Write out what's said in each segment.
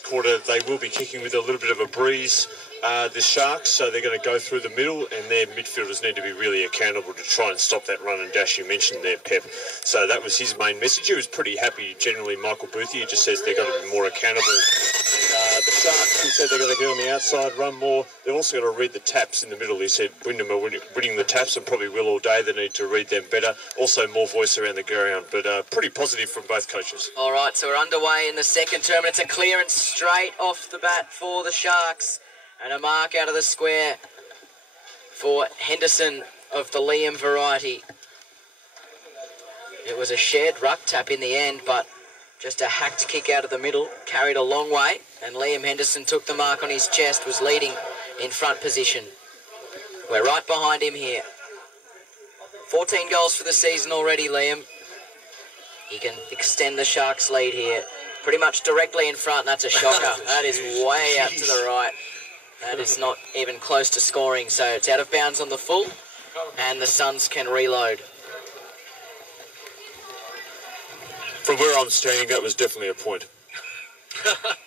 quarter, they will be kicking with a little bit of a breeze, the Sharks, so they're going to go through the middle, and their midfielders need to be really accountable to try and stop that run and dash you mentioned there, Pep. So that was his main message. He was pretty happy, generally, Michael Boothie. He just says they've got to be more accountable. And the Sharks, he said they've got to get on the outside, run more. They've also got to read the taps in the middle. He said Wyndham are winning the taps and probably will all day. They need to read them better. Also more voice around the ground, but pretty positive from both coaches. All right, so we're underway in the second term, and it's a clearance straight off the bat for the Sharks. And a mark out of the square for Henderson of the Liam variety. It was a shared ruck tap in the end, but just a hacked kick out of the middle, carried a long way, and Liam Henderson took the mark on his chest, was leading in front position. We're right behind him here. 14 goals for the season already, Liam. He can extend the Sharks' lead here. Pretty much directly in front, and that's a shocker. That is way out to the right. That is not even close to scoring, so it's out of bounds on the full, and the Suns can reload. From where I'm standing, that was definitely a point.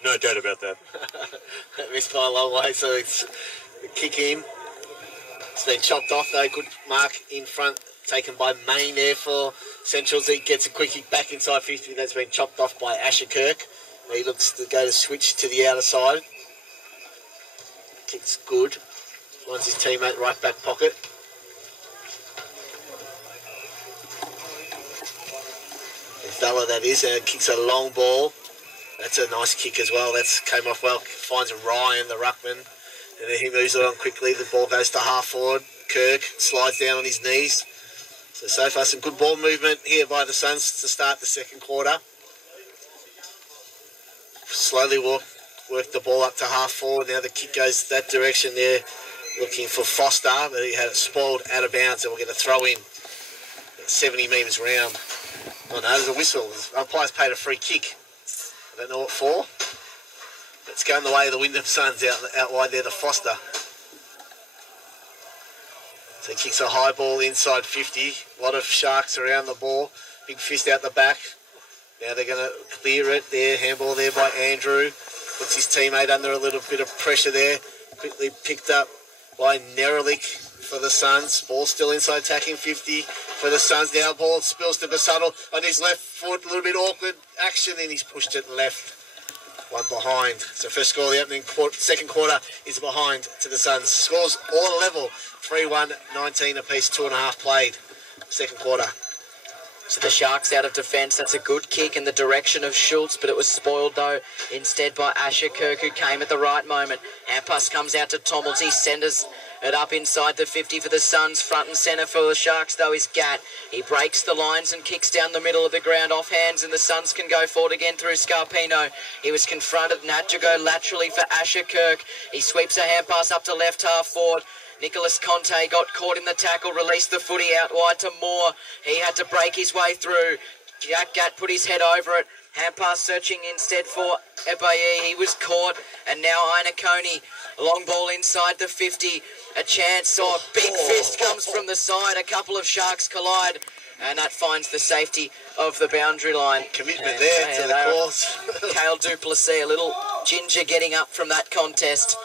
No doubt about that. That missed by a long way, so it's a kick in. It's been chopped off, though. Good mark in front, taken by Main there for Centrals. He gets a quick kick back inside 50. That's been chopped off by Asher Kirk. He looks to go to switch to the outer side. Kick's good. Finds his teammate right back pocket. Fella that is, and kicks a long ball. That's a nice kick as well. That's came off well. Finds Ryan, the ruckman, and then he moves it on quickly. The ball goes to half forward. Kirk slides down on his knees. So far some good ball movement here by the Suns to start the second quarter. Slowly work the ball up to half forward. Now the kick goes that direction there, looking for Foster, but he had it spoiled out of bounds, and we'll get a throw in 70 metres round. Oh no, there's a whistle. The umpire's paid a free kick. I don't know what for. It's going the way of the Wyndham Suns out wide there to Foster. So he kicks a high ball inside 50. A lot of Sharks around the ball. Big fist out the back. Now they're going to clear it there. Handball there by Andrew. Puts his teammate under a little bit of pressure there. Quickly picked up by Neralik for the Suns. Ball still inside attacking 50 for the Suns. Now ball spills to Basuttle on his left foot. A little bit awkward action, then he's pushed it left. One behind. So first score of the opening second quarter is behind to the Suns. Scores all level. 3-1, 19 apiece, 2.5 played. Second quarter. So the Sharks out of defence. That's a good kick in the direction of Schultz, but it was spoiled, though, instead by Asher Kirk, who came at the right moment. Hampas comes out to Tommelty, sends it up inside the 50 for the Suns. Front and centre for the Sharks, though, is Gatt. He breaks the lines and kicks down the middle of the ground off hands, and the Suns can go forward again through Scarpino. He was confronted and had to go laterally for Asher Kirk. He sweeps a hand pass up to left half forward. Nicholas Conte got caught in the tackle, released the footy out wide to Moore. He had to break his way through. Jack Gatt put his head over it. Hand pass searching instead for Ebaye. He was caught. And now Ina Coney. Long ball inside the 50. A chance. A big fist comes from the side. A couple of Sharks collide. And that finds the safety of the boundary line. Commitment there to the course. Cale Duplessis, a little ginger getting up from that contest.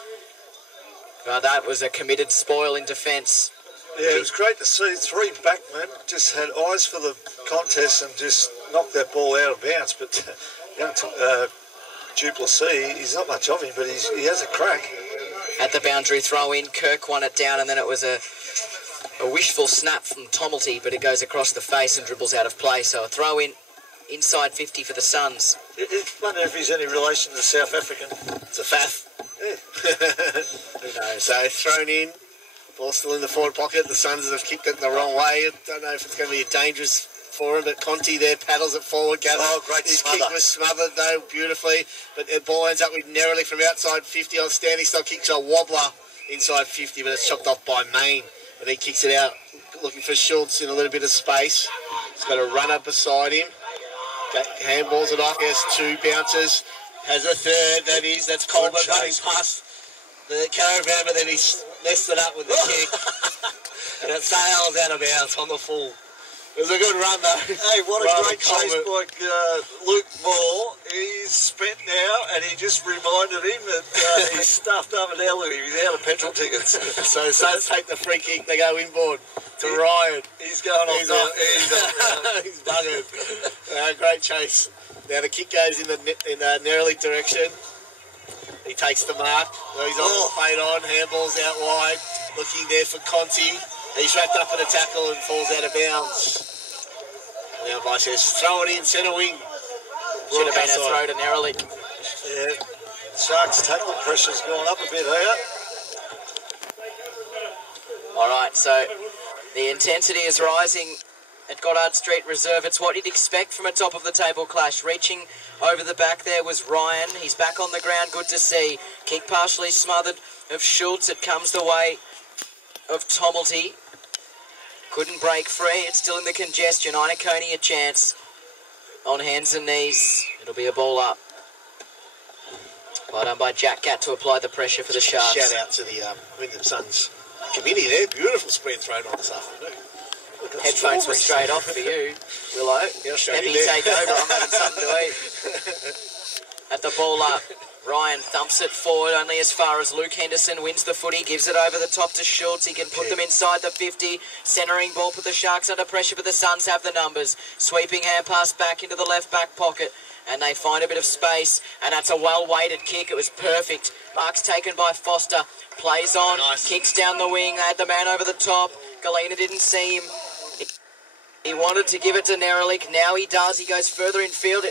That was a committed spoil in defence. Yeah, it was great to see. 3 backmen just had eyes for the contest and just knocked that ball out of bounds. But young Duplessis, he's not much of him, but he has a crack. At the boundary throw in, Kirk won it down, and then it was a wishful snap from Tommelty, but it goes across the face and dribbles out of play. So a throw in inside 50 for the Suns. I wonder if he's any relation to South African. It's a faff. Yeah. Who knows? So thrown in. Ball still in the forward pocket. The Suns have kicked it the wrong way. I don't know if it's going to be dangerous for him, but Conti there paddles it forward. Great His smother. kick was smothered, though, beautifully. But the ball ends up with Neralik from outside 50 on standing style. Kicks a wobbler inside 50, but it's chopped off by Main. And he kicks it out, looking for Schultz in a little bit of space. He's got a runner beside him. Handballs it off. He has 2 bounces. Has a third. That's Colbert running past the caravan, but then he messed it up with the kick. And it sails out of bounds on the full. It was a good run, though. Hey, what a Rather great chase calm. by Luke Moore. He's spent now, and he just reminded him that he's stuffed up an alley. He's out of petrol tickets. So the Suns take the free kick. They go inboard to Ryan. He's going off He's now. off. He's off now. He's buggered. Great chase. Now the kick goes in the Neroli direction. He takes the mark. He's on fade on. Handball's out wide. Looking there for Conti. He's wrapped up in a tackle and falls out of bounds. And now Vice says, throw it in, centre wing. Should have been a throw to Neroli. Yeah. Sharks' tackle pressure's gone up a bit here. All right, so the intensity is rising at Goddard Street Reserve. It's what you'd expect from a top-of-the-table clash. Reaching over the back there was Ryan. He's back on the ground, good to see. Kick partially smothered of Schultz. It comes the way of Tommelty. Couldn't break free. It's still in the congestion. Inakoni a chance. On hands and knees. It'll be a ball up. Well done by Jack Gatt to apply the pressure for the Sharks. Shout out to the Wyndham Suns committee there. Beautiful spread thrown on this afternoon. Headphones were straight off for you, Willow. Peppy take over. I'm having something to eat. At the ball up. Ryan thumps it forward only as far as Luke Henderson wins the footy, gives it over the top to Schultz. He can put them inside the 50. Centering ball, put the Sharks under pressure, but the Suns have the numbers. Sweeping hand pass back into the left back pocket, and they find a bit of space, and that's a well-weighted kick. It was perfect. Mark's taken by Foster. Plays on, kicks down the wing. They had the man over the top. Galena didn't see him. He wanted to give it to Nerolic. Now he does. He goes further in field.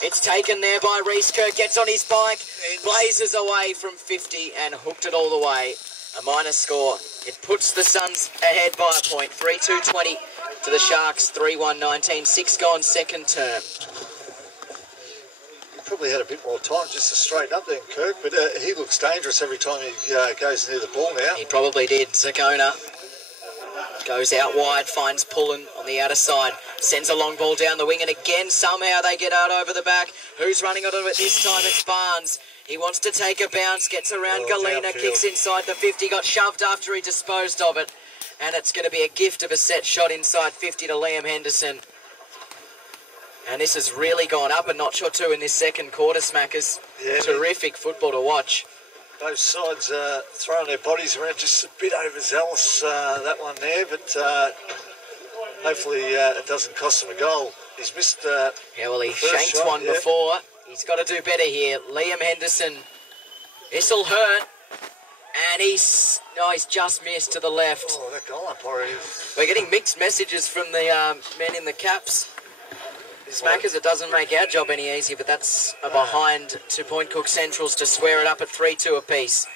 It's taken there by Reese Kirk. Gets on his bike. Blazes away from 50 and hooked it all the way. A minor score. It puts the Suns ahead by a point. 3-2-20 to the Sharks. 3-1-19. 6 gone second term. He probably had a bit more time just to straighten up then, Kirk, but he looks dangerous every time he goes near the ball now. He probably did. Zakona goes out wide, finds Pullen on the outer side, sends a long ball down the wing, and again somehow they get out over the back. Who's running onto it this time? It's Barnes. He wants to take a bounce, gets around Galena, kicks inside the 50, got shoved after he disposed of it, and it's going to be a gift of a set shot inside 50 to Liam Henderson. And this has really gone up a notch or two in this second quarter, Smackers. Yeah, terrific football to watch. Both sides throwing their bodies around, just a bit overzealous, that one there, but hopefully it doesn't cost them a goal. He's missed yeah, well, he shanked one before. He's got to do better here. Liam Henderson, this'll hurt. And he's just missed to the left. Oh, that goal umpire. We're getting mixed messages from the men in the caps. Smackers, it doesn't make our job any easier, but that's a behind to Point Cook Centrals to square it up at 3-2 apiece.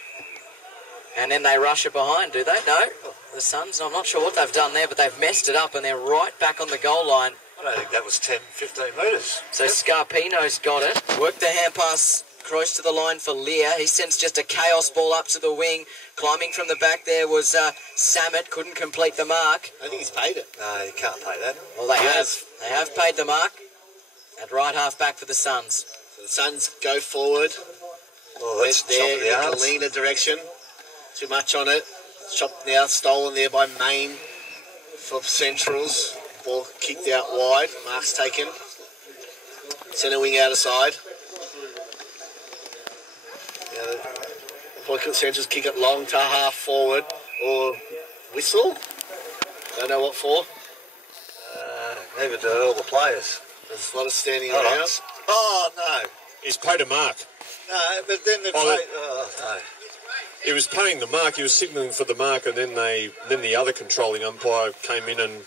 And then they rush it behind, do they? No. The Suns, I'm not sure what they've done there, but they've messed it up and they're right back on the goal line. I don't think that was 10, 15 metres. So Scarpino's got it. Worked the hand pass close to the line for Lear. He sends just a chaos ball up to the wing. Climbing from the back there was Samet. Couldn't complete the mark. I think he's paid it. No, you can't pay that. Well, they have. They have paid the mark. At right half back for the Suns. So the Suns go forward. Oh, that's there in the Galena direction. Too much on it. Chopped now, stolen there by Main for Centrals. Ball kicked out wide. Mark's taken. Centre wing out of side. Now the Point Cook Centrals kick it long to half forward. Or whistle. Don't know what for. Neither do all the players. There's a lot of standing around. Oh, no. He's paid a mark. No, but then they played... no. He was paying the mark. He was signalling for the mark, and then the other controlling umpire came in and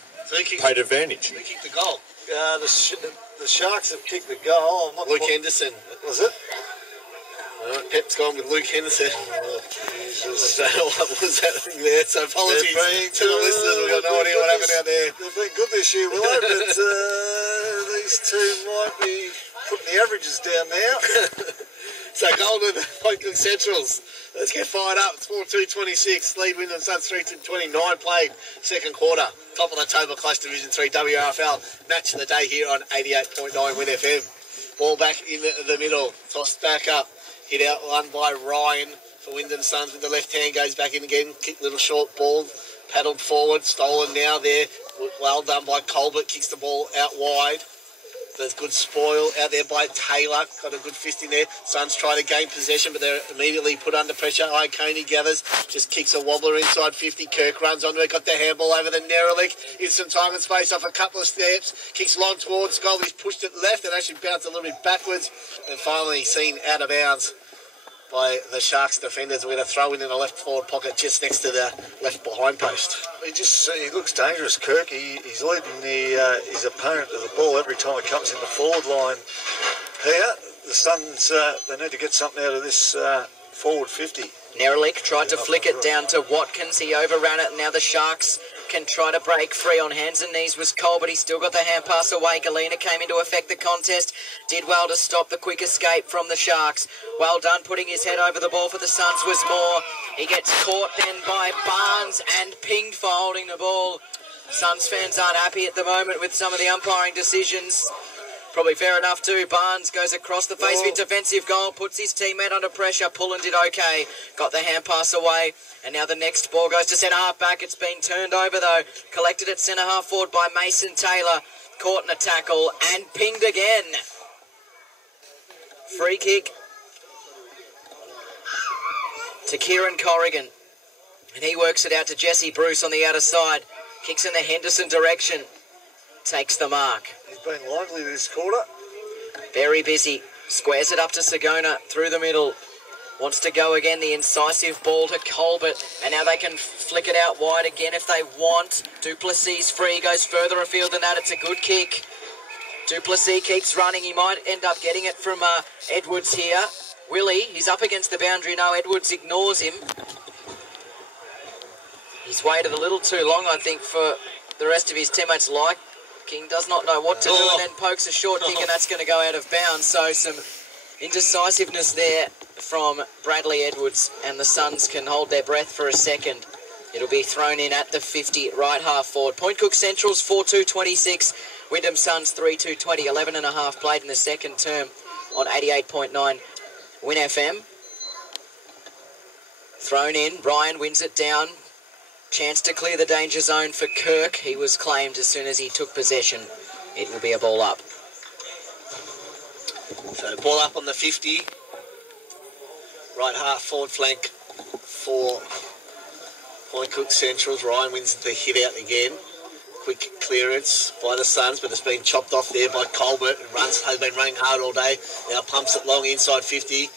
paid advantage. Who kicked the goal? The Sharks have kicked the goal. Luke Henderson. Was it? Pep's gone with Luke Henderson. Oh, Jesus. What was happening there? So apologies to the listeners. We've got no idea what happened out there. They've been good this year, Willow, but these two might be putting the averages down now. So goal to the Point Cook Centrals. Let's get fired up. It's 4-2-26. Lead Wyndham Suns 3-29 played second quarter. Top of the table, Clash Division 3 WRFL. Match of the day here on 88.9 Win FM. Ball back in the middle. Tossed back up. Hit out one by Ryan for Wyndham Suns with the left hand. Goes back in again. Kick little short ball. Paddled forward. Stolen now there Well done by Colbert, kicks the ball out wide. There's good spoil out there by Taylor. Got a good fist in there. Suns try to gain possession, but they're immediately put under pressure. Iconey gathers, just kicks a wobbler inside 50. Kirk runs onto it, got the handball over the Neralik. In some time and space off a couple of steps. Kicks long towards goal. He's pushed it left and actually bounced a little bit backwards. And finally seen out of bounds by the Sharks defenders. We're going to throw in the left forward pocket just next to the left behind post. He looks dangerous, Kirk. He's leading his opponent to the ball every time it comes in the forward line. Here, the Suns, they need to get something out of this forward 50. Neralik tried to flick it down to Watkins. He overran it, and now the Sharks can try to break free. On hands and knees was Cole, but he still got the hand pass away. Galena came in to affect the contest. Did well to stop the quick escape from the Sharks. Well done putting his head over the ball for the Suns was Moore. He gets caught then by Barnes and pinged for holding the ball. Suns fans aren't happy at the moment with some of the umpiring decisions. Probably fair enough too. Barnes goes across the face of his defensive goal, puts his teammate under pressure. Pullen did okay. Got the hand pass away. And now the next ball goes to centre half back. It's been turned over though. Collected at centre half forward by Mason Taylor. Caught in a tackle and pinged again. Free kick to Kieran Corrigan. And he works it out to Jesse Bruce on the outer side. Kicks in the Henderson direction. Takes the mark. He's been lively this quarter. Very busy. Squares it up to Sagona through the middle. Wants to go again. The incisive ball to Colbert. And now they can flick it out wide again if they want. Duplessis free. Goes further afield than that. It's a good kick. Duplessis keeps running. He might end up getting it from Edwards here. Willie, he's up against the boundary now. Edwards ignores him. He's waited a little too long, I think, for the rest of his teammates like. King does not know what to do and then pokes a short kick and that's going to go out of bounds. So some indecisiveness there from Bradley Edwards and the Suns can hold their breath for a second. It'll be thrown in at the 50 right half forward. Point Cook Central's 4-2-26. Wyndham Suns 3-2-20. 11 and a half played in the second term on 88.9 Win FM. Thrown in. Ryan wins it down. Chance to clear the danger zone for Kirk. He was claimed as soon as he took possession. It will be a ball up. So ball up on the 50. Right half forward flank for Point Cook Centrals. Ryan wins the hit out again. Quick clearance by the Suns, but it's been chopped off there by Colbert. Has been running hard all day. Now pumps it long inside 50.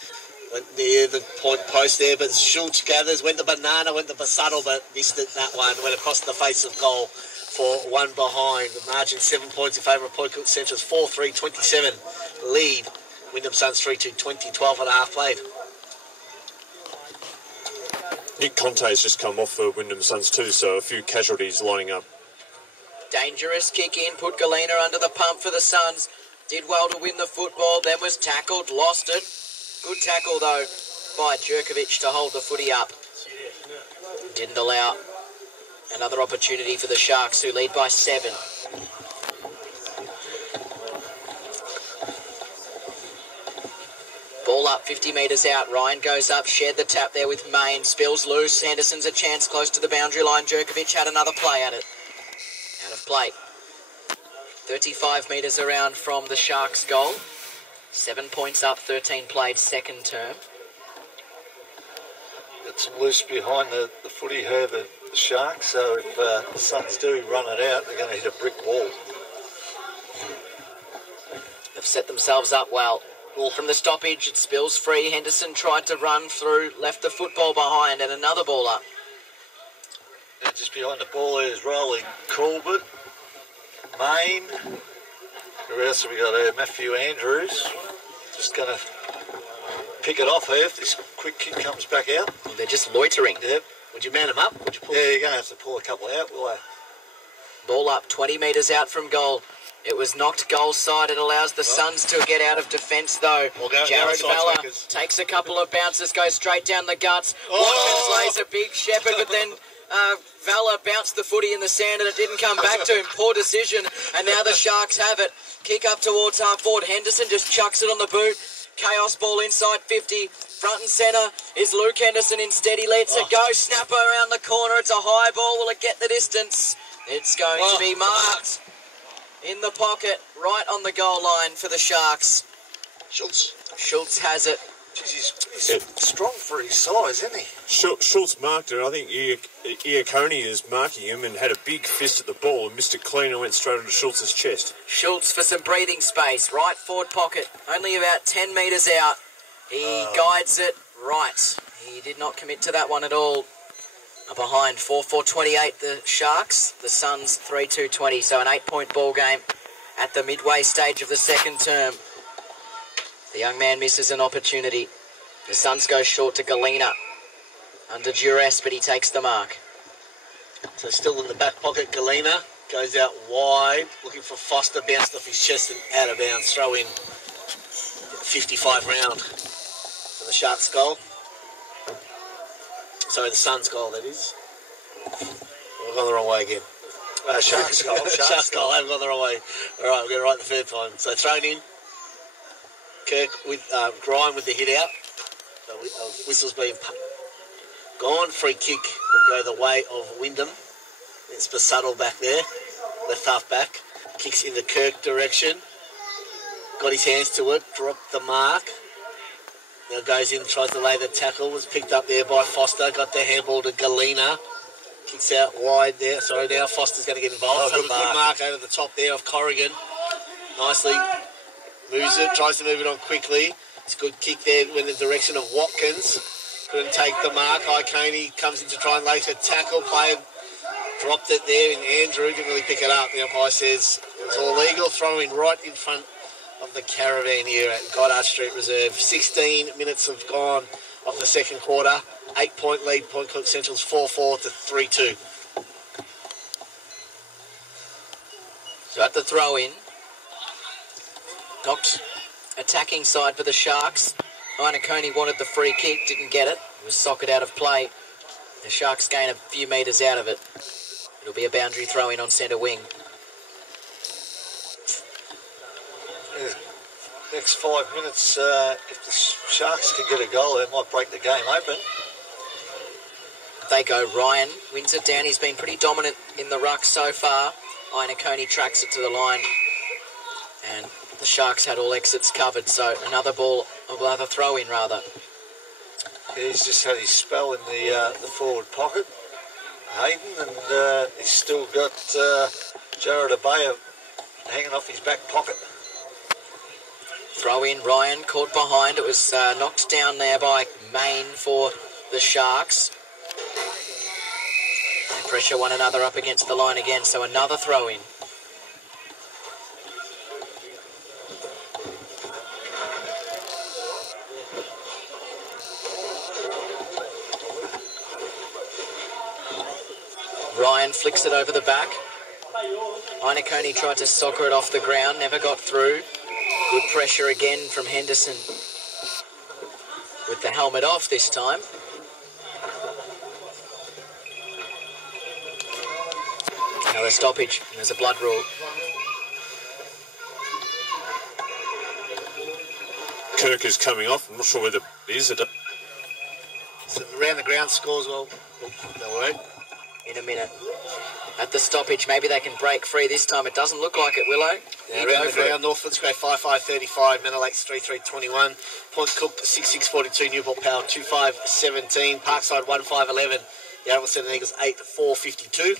Went near the point post there, but Schultz gathers, went the banana, went the Basaddle, but missed it, that one. Went across the face of goal for one behind. The margin 7 points in favour of Point Cook Centrals. 4-3-27 lead. Wyndham Suns 3-2-20, 12 and a half played. Nick Conte's just come off for Wyndham Suns too, so a few casualties lining up. Dangerous kick in, put Galena under the pump for the Suns. Did well to win the football, then was tackled, lost it. Good tackle though by Jerkovic to hold the footy up. Didn't allow another opportunity for the Sharks, who lead by 7. Ball up 50 metres out. Ryan goes up, shared the tap there with Main. Spills loose. Henderson's a chance close to the boundary line. Jerkovic had another play at it. Out of play. 35 metres around from the Sharks' goal. 7 points up, 13 played second term. Got some loose behind the footy here, the Sharks, so if the Suns do run it out, they're going to hit a brick wall. They've set themselves up well. Ball from the stoppage, it spills free. Henderson tried to run through, left the football behind, and another ball up. Now just behind the ball there is Riley Colbert, Main. Who else have we got here? Matthew Andrews. Just going to pick it off here if this quick kick comes back out. They're just loitering. Yep. Would you man them up? Would you pull you're going to have to pull a couple out, will they? Ball up, 20 metres out from goal. It was knocked goal side. It allows the Suns to get out of defence, though. Jared Vella takes a couple of bounces, goes straight down the guts. Watkins lays a big shepherd, but then Vella bounced the footy in the sand and it didn't come back to him. Poor decision. And now the Sharks have it. Kick up towards half forward. Henderson just chucks it on the boot. Chaos ball inside 50. Front and centre is Luke Henderson. Instead he lets it go. Snapper around the corner. It's a high ball. Will it get the distance? It's going to be marked in the pocket, right on the goal line for the Sharks. Schultz has it. Jeez, he's strong for his size, isn't he? Schultz marked it. I think Iaconi is marking him and had a big fist at the ball and missed it clean and went straight into Schultz's chest. Schultz for some breathing space. Right forward pocket. Only about 10 metres out. He guides it right. He did not commit to that one at all. Behind 4-4-28 the Sharks. The Suns 3-2-20. So an 8-point ball game at the midway stage of the second term. The young man misses an opportunity. The Suns go short to Galena. Under duress, but he takes the mark. So still in the back pocket, Galena goes out wide, looking for Foster, bounced off his chest and out of bounds. Throw in 55 round for the Sharks goal. Sorry, the Suns goal, that is. We've gone the wrong way again. Sharks goal. Sharks goal, I haven't gone the wrong way. All right, we're going to right the third time. So thrown in. Kirk with Grime with the hit out. Whistle's been gone. Free kick will go the way of Wyndham. It's Basuttle back there. Left half back. Kicks in the Kirk direction. Got his hands to it. Dropped the mark. Now goes in, tries to lay the tackle. Was picked up there by Foster. Got the handball to Galena. Kicks out wide there. Sorry, now Foster's going to get involved. Good mark over the top there of Corrigan. Nicely moves it. Tries to move it on quickly. It's a good kick there in the direction of Watkins. Couldn't take the mark. Iaconi comes in to try and lay a tackle. Player dropped it there, and Andrew didn't really pick it up. The umpire says it was all legal. Throw in right in front of the Caravan here at Goddard Street Reserve. 16 minutes have gone of the second quarter. 8-point lead. Point Cook Central's 4-4 to 3-2. So at the throw-in, knocked attacking side for the Sharks. Iaconi wanted the free kick, didn't get it. It was socket out of play. The Sharks gain a few metres out of it. It'll be a boundary throw-in on centre wing. Next 5 minutes, if the Sharks can get a goal, they might break the game open. They go. Ryan wins it down. He's been pretty dominant in the ruck so far. Iaconi tracks it to the line. And the Sharks had all exits covered, so another throw-in rather. He's just had his spell in the forward pocket, Hayden, and he's still got Jared Abaya hanging off his back pocket. Throw in, Ryan caught behind. It was knocked down there by Main for the Sharks. They pressure one another up against the line again, so another throw in. Ryan flicks it over the back. Iaconi tried to soccer it off the ground, never got through. Good pressure again from Henderson. With the helmet off this time. Now a stoppage. There's a blood rule. Kirk is coming off. I'm not sure whether it is. So around the ground scores well. They'll work. In a minute. At the stoppage, maybe they can break free this time. It doesn't look like it, Willow. Yeah, around the ground, North Footscray 5-5-35, Manor Lakes 3-3-21, Point Cook 6-6-42, Newport Power 2-5-17, Parkside 1-5-11, Yarraville Centre Eagles 8-4-52.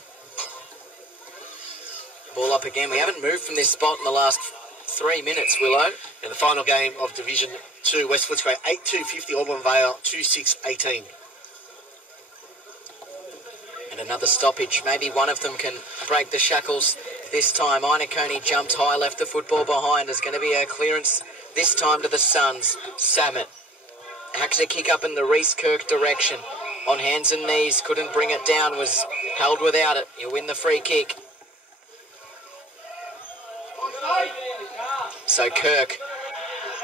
Ball up again. We haven't moved from this spot in the last 3 minutes, Willow. And the final game of Division 2, West Footscray 8-2-50, Auburn Vale 2-6-18. And another stoppage. Maybe one of them can break the shackles this time. Iaconi jumped high, left the football behind. There's going to be a clearance this time to the Suns. Samet hacks a kick up in the Reese Kirk direction. On hands and knees, couldn't bring it down, was held without it. He'll win the free kick. So Kirk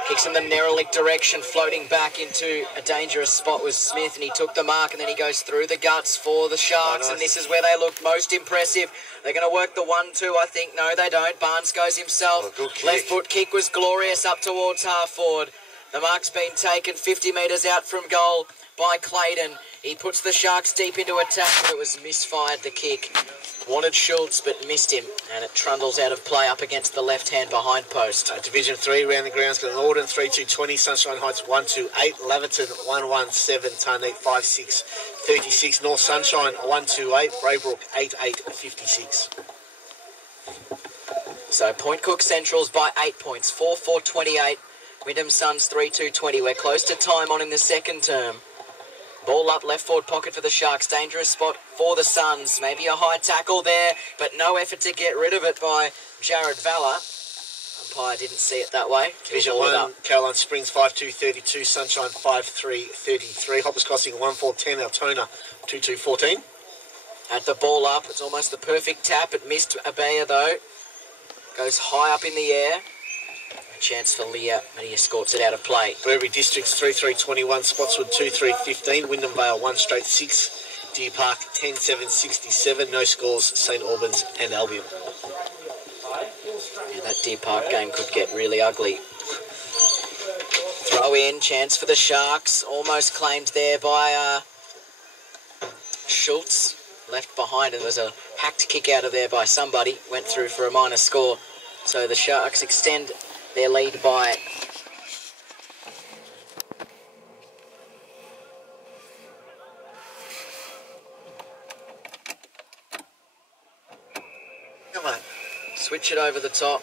kicks in the Nerolick direction, floating back into a dangerous spot with Smith, and he took the mark, and then he goes through the guts for the Sharks, and this is where they look most impressive. They're going to work the 1-2, I think. No, they don't. Barnes goes himself. Left foot kick was glorious up towards half forward. The mark's been taken 50 metres out from goal by Clayton. He puts the Sharks deep into attack, but it was misfired, the kick. Wanted Schultz, but missed him, and it trundles out of play up against the left-hand behind post. Division 3, round the grounds, got Norden 3-2-20, Sunshine Heights 1-2-8, Laverton 1-1-7, Tarneit 5-6, 36, North Sunshine 1-2-8, Braybrook 8-8, 56. So Point Cook Central's by 8 points, 4-4-28. Wyndham Suns 3-2-20. We're close to time on in the second term. Ball up, left forward pocket for the Sharks. Dangerous spot for the Suns. Maybe a high tackle there, but no effort to get rid of it by Jared Valla. Umpire didn't see it that way. Division 1, Caroline Springs 5-2-32, Sunshine 5-3-33, Hoppers Crossing 1-4-10, Altona 2-2-14. At the ball up, it's almost the perfect tap. It missed Abaya though. Goes high up in the air. A chance for Leah, but he escorts it out of play. Burberry Districts 3-3-21, Spotswood 2-3-15, Wyndham Vale 1-6, Deer Park 10-7-67, no scores, St Albans and Albion. Yeah, that Deer Park game could get really ugly. Throw in, chance for the Sharks, almost claimed there by Schultz. Left behind, and there was a hacked kick out of there by somebody. Went through for a minor score. So the Sharks extend their lead by... Come on. Switch it over the top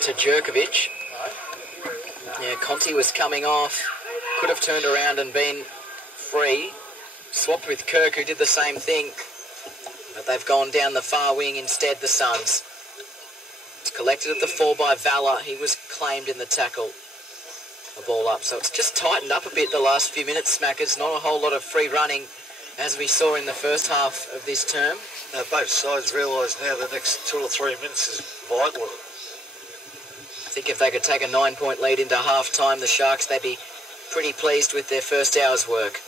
to Jerkovic. Yeah, Conti was coming off. Could have turned around and been free. Swapped with Kirk, who did the same thing. But they've gone down the far wing instead, the Suns. It's collected at the 4 by Valla. He was claimed in the tackle. The ball up. So it's just tightened up a bit the last few minutes, Smackers. Not a whole lot of free running, as we saw in the first half of this term. Both sides realise now the next 2 or 3 minutes is vital. I think if they could take a 9-point lead into half-time, the Sharks, they'd be pretty pleased with their first hour's work.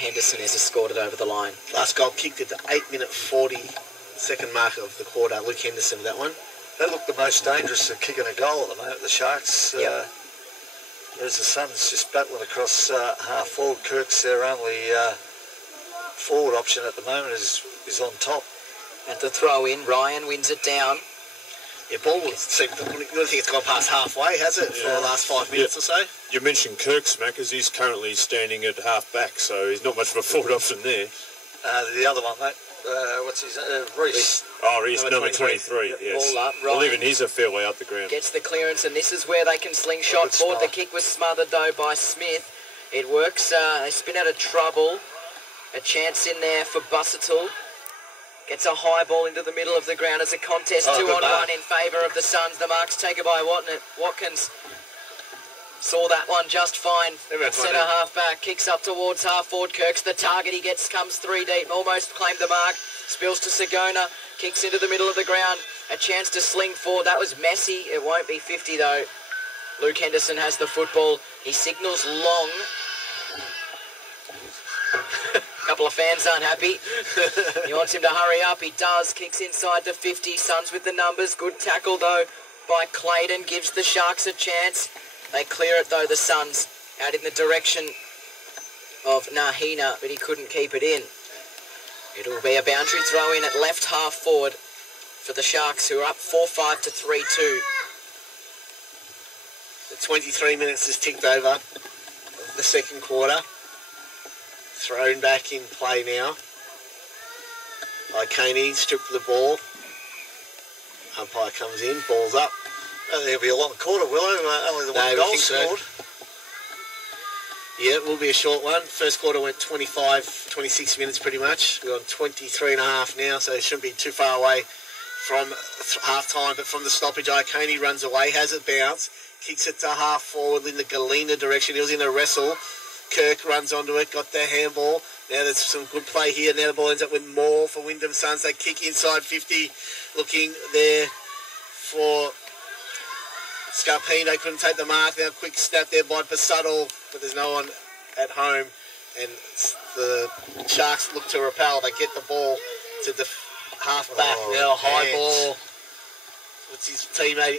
Henderson has escorted over the line. Last goal kicked at the 8-minute 40-second mark of the quarter. Luke Henderson with that one. They look the most dangerous at kicking a goal at the moment, the Sharks. Yep. Whereas the Suns just battling across half forward. Kirk's their only forward option at the moment is on top. At the throw-in, Ryan wins it down. Yeah, ball would seem to... You don't think it's gone past halfway, has it, for the last 5 minutes or so? You mentioned Kirk, Smackers. He's currently standing at half back, so he's not much of a forward option there. The other one, mate, what's his Reese. Oh, Reese, number 23, yes. Ball up, Well, even he's a fair way up the ground. Gets the clearance, and this is where they can slingshot forward. The kick was smothered, though, by Smith. It works. They spin out of trouble. A chance in there for Bussettle. Gets a high ball into the middle of the ground as a contest, 2-on-1 in favour of the Suns. The mark's taken by Watkins. Saw that one just fine. Centre half back, kicks up towards half forward. Kirk's the target. He comes 3 deep, almost claimed the mark. Spills to Sagona, kicks into the middle of the ground. A chance to sling forward. That was messy. It won't be 50 though. Luke Henderson has the football. He signals long. A couple of fans aren't happy. He wants him to hurry up. He does. Kicks inside the 50. Suns with the numbers. Good tackle, though, by Clayton. Gives the Sharks a chance. They clear it, though, the Suns, out in the direction of Nahina, but he couldn't keep it in. It'll be a boundary throw in at left half forward for the Sharks, who are up 4-5 to 3-2. The 23 minutes has ticked over the second quarter. Thrown back in play now by Caney, stripped the ball. Umpire comes in, ball's up. There'll be a long quarter, will it? Only the one goal scored. So. Yeah, it will be a short one. First quarter went 26 minutes pretty much. We're on 23 and a half now, so it shouldn't be too far away from half-time. But from the stoppage, Caney runs away, has it bounce, kicks it to half forward in the Galena direction. He was in a wrestle. Kirk runs onto it, got the handball. Now there's some good play here. Now the ball ends up with Moore for Wyndham Suns. They kick inside 50, looking there for Scarpino. Couldn't take the mark. Now quick snap there by Busuttle, but there's no one at home. And the Sharks look to repel. They get the ball to the half back. Now high ball. What's his teammate?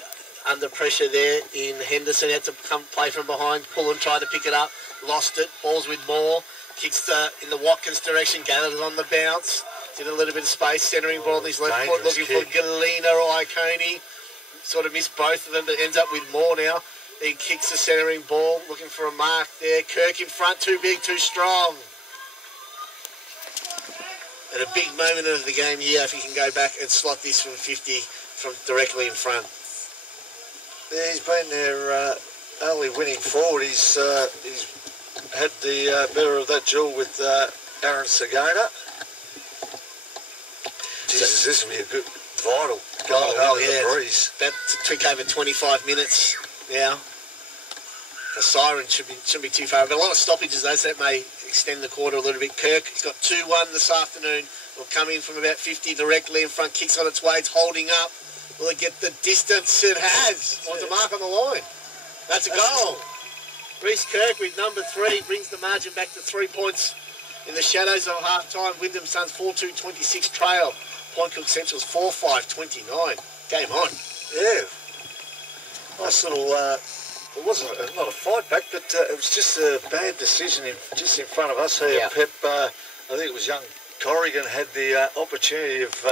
under pressure there in Henderson. Had to come play from behind. Pullen tried to pick it up. Lost it. Ball's with Moore. Kicks in the Watkins direction. Gathered it on the bounce. Did a little bit of space. Centering ball on his left foot. Looking for Galena or Iconi. Sort of missed both of them, but ends up with Moore now. He kicks the centering ball. Looking for a mark there. Kirk in front. Too big, too strong. And a big moment of the game here if he can go back and slot this from 50 from directly in front. Yeah, he's been their only winning forward. He's had the better of that duel with Aaron Sagana. Jesus, this will be a good, vital goal out of the breeze. That took over 25 minutes now. The siren shouldn't be too far. But a lot of stoppages though, so that may extend the quarter a little bit. Kirk, he's got 2-1 this afternoon. Will come in from about 50 directly in front. Kicks on its way. It's holding up. Will it get the distance? It has. On the mark on the line. That's a goal. Reece Kirk with number 3 brings the margin back to 3 points in the shadows of half-time. Wyndham Suns 4-2-26 trail. Point Cook Central's 4-5-29. Game on. Yeah. Nice little... it wasn't not a fight back, but it was just a bad decision just in front of us here. Yeah. Pep, I think it was young Corrigan, had the opportunity of